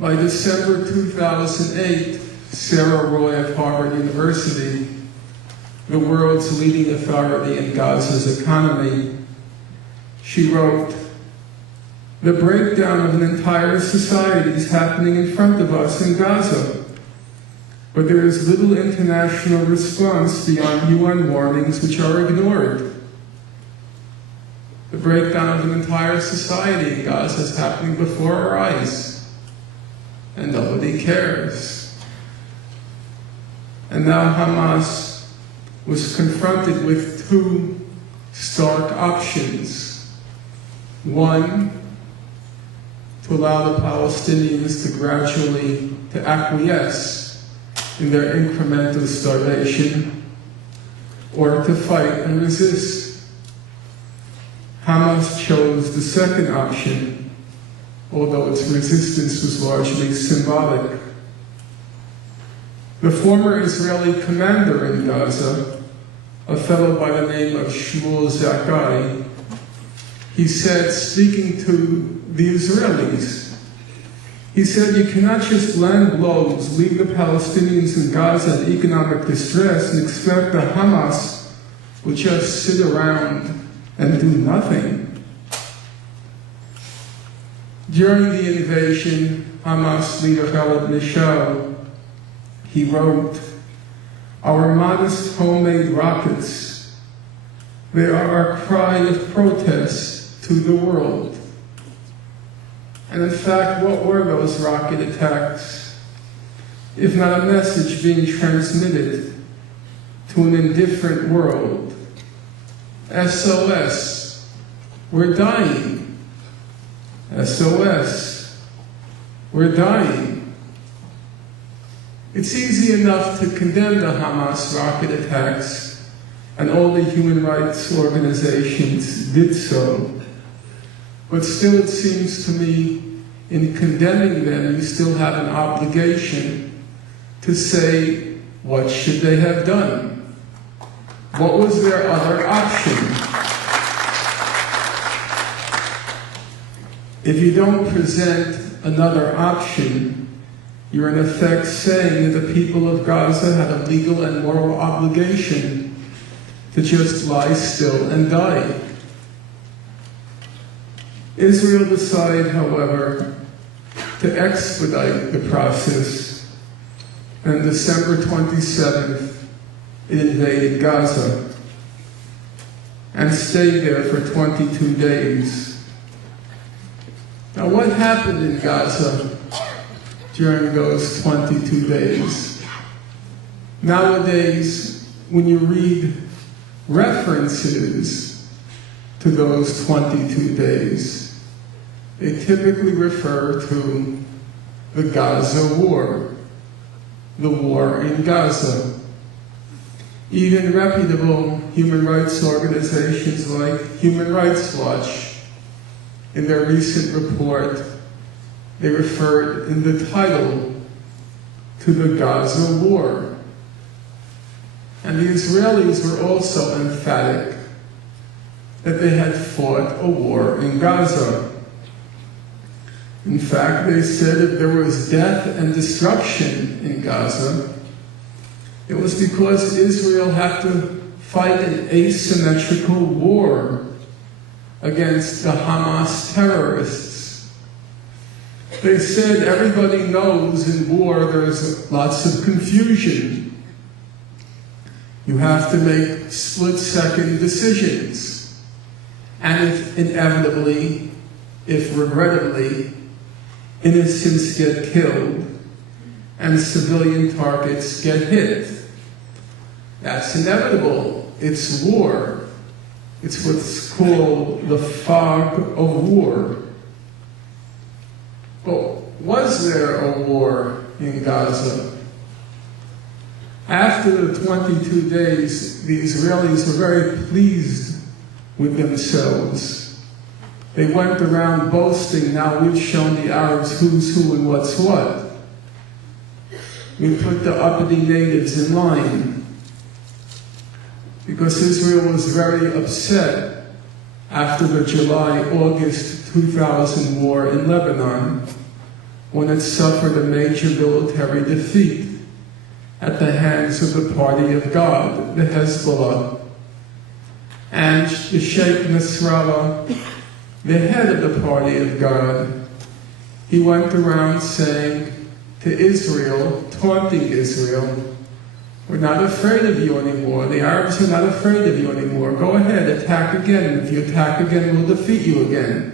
By December 2008, Sarah Roy of Harvard University, the world's leading authority in Gaza's economy, she wrote, "The breakdown of an entire society is happening in front of us in Gaza, but there is little international response beyond UN warnings which are ignored. The breakdown of an entire society in Gaza is happening before our eyes, and nobody cares." And now Hamas was confronted with two stark options. One, to allow the Palestinians to gradually acquiesce in their incremental starvation, or to fight and resist. Hamas chose the second option, although its resistance was largely symbolic. The former Israeli commander in Gaza, a fellow by the name of Shmuel Zakai, he said, speaking to the Israelis, he said, "You cannot just land blows, leave the Palestinians in Gaza in economic distress, and expect the Hamas will just sit around and do nothing." During the invasion, Hamas leader Khaled Mishal, he wrote, "Our modest homemade rockets, they are our cry of protest to the world." And in fact, what were those rocket attacks, if not a message being transmitted to an indifferent world? SOS, we're dying. SOS, we're dying. It's easy enough to condemn the Hamas rocket attacks, and all the human rights organizations did so. But still, it seems to me, in condemning them, you still have an obligation to say, what should they have done? What was their other option? If you don't present another option, you're in effect saying that the people of Gaza had a legal and moral obligation to just lie still and die. Israel decided, however, to expedite the process, and December 27th, it invaded Gaza and stayed there for 22 days. Now, what happened in Gaza during those 22 days? Nowadays, when you read references to those 22 days, they typically refer to the Gaza War, the war in Gaza. Even reputable human rights organizations like Human Rights Watch, in their recent report, they referred in the title to the Gaza War. And the Israelis were also emphatic that they had fought a war in Gaza. In fact, they said if there was death and destruction in Gaza, it was because Israel had to fight an asymmetrical war against the Hamas terrorists. They said everybody knows in war there's lots of confusion. You have to make split-second decisions. And if inevitably, if regrettably, innocents get killed and civilian targets get hit, that's inevitable. It's war. It's what's called the fog of war. But was there a war in Gaza? After the 22 days, the Israelis were very pleased with themselves. They went around boasting, now we've shown the Arabs who's who and what's what. We put the uppity natives in line. Because Israel was very upset after the July-August 2000 war in Lebanon, when it suffered a major military defeat at the hands of the party of God, the Hezbollah. And the Sheikh Nasrallah, the head of the party of God, he went around saying to Israel, taunting Israel, "We're not afraid of you anymore. The Arabs are not afraid of you anymore. Go ahead, attack again. If you attack again, we'll defeat you again."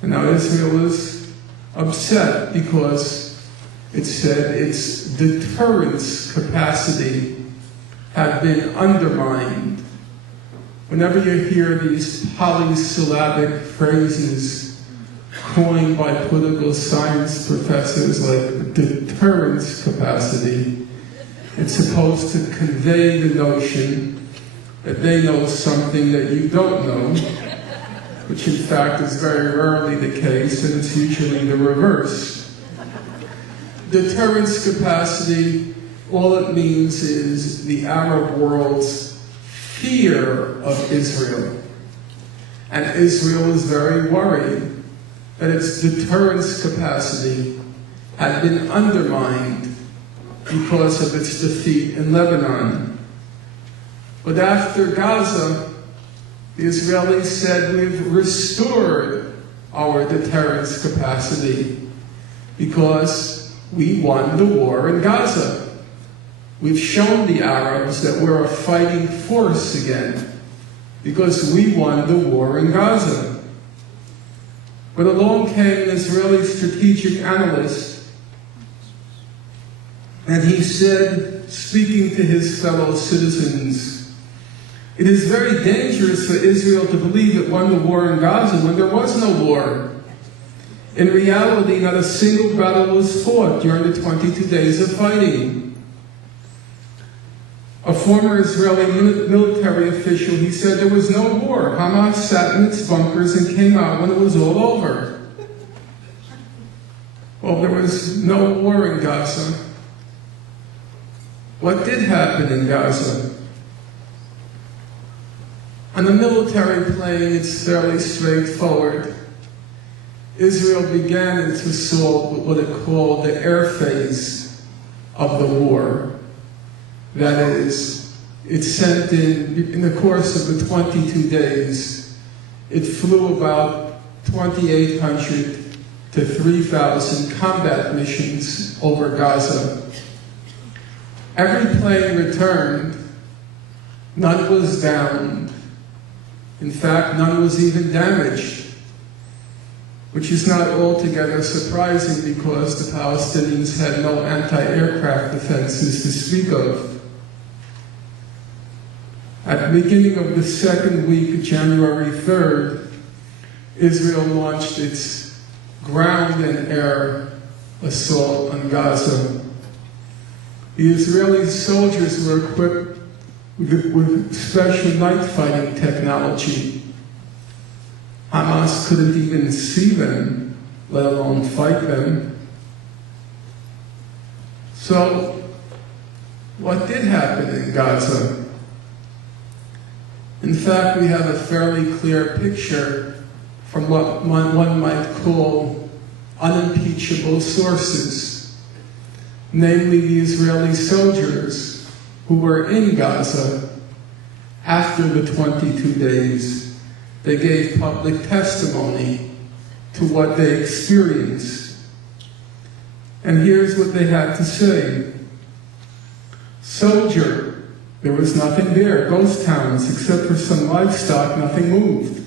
And now Israel is upset because it said its deterrence capacity had been undermined. Whenever you hear these polysyllabic phrases coined by political science professors like deterrence capacity, it's supposed to convey the notion that they know something that you don't know, which in fact is very rarely the case, and it's usually the reverse. Deterrence capacity, all it means is the Arab world's fear of Israel. And Israel is very worried that its deterrence capacity had been undermined because of its defeat in Lebanon. But after Gaza, the Israelis said, "We've restored our deterrence capacity because we won the war in Gaza. We've shown the Arabs that we're a fighting force again because we won the war in Gaza." But along came an Israeli strategic analyst, and he said, speaking to his fellow citizens, "It is very dangerous for Israel to believe it won the war in Gaza when there was no war. In reality, not a single battle was fought during the 22 days of fighting." A former Israeli military official, he said there was no war. Hamas sat in its bunkers and came out when it was all over. Well, there was no war in Gaza. What did happen in Gaza? On the military plane, it's fairly straightforward. Israel began its assault with what it called the air phase of the war. That is, it sent in the course of the 22 days, it flew about 2,800 to 3,000 combat missions over Gaza. Every plane returned, none was downed. In fact, none was even damaged, which is not altogether surprising because the Palestinians had no anti-aircraft defenses to speak of. At the beginning of the second week, January 3rd, Israel launched its ground and air assault on Gaza. The Israeli soldiers were equipped with special night fighting technology. Hamas couldn't even see them, let alone fight them. So, what did happen in Gaza? In fact, we have a fairly clear picture from what one might call unimpeachable sources, namely the Israeli soldiers who were in Gaza after the 22 days. They gave public testimony to what they experienced. And here's what they had to say. "Soldier, there was nothing there, ghost towns, except for some livestock, nothing moved.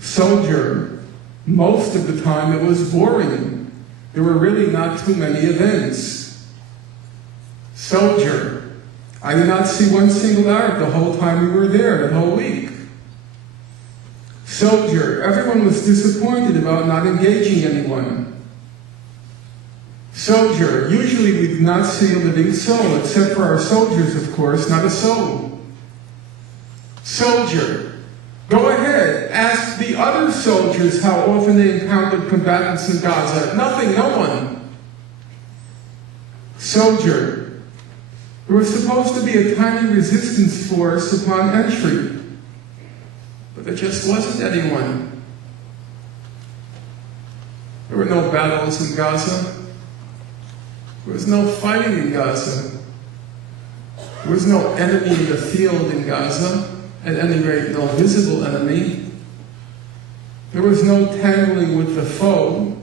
Soldier, most of the time it was boring. There were really not too many events. Soldier, I did not see one single Arab the whole time we were there, the whole week. Soldier, everyone was disappointed about not engaging anyone. Soldier, usually we do not see a living soul, except for our soldiers, of course, not a soul. Soldier, go ahead, ask the other soldiers how often they encountered combatants in Gaza. Nothing, no one. Soldier, there was supposed to be a tiny resistance force upon entry, but there just wasn't anyone. There were no battles in Gaza. There was no fighting in Gaza. There was no enemy in the field in Gaza, at any rate, no visible enemy. There was no tangling with the foe.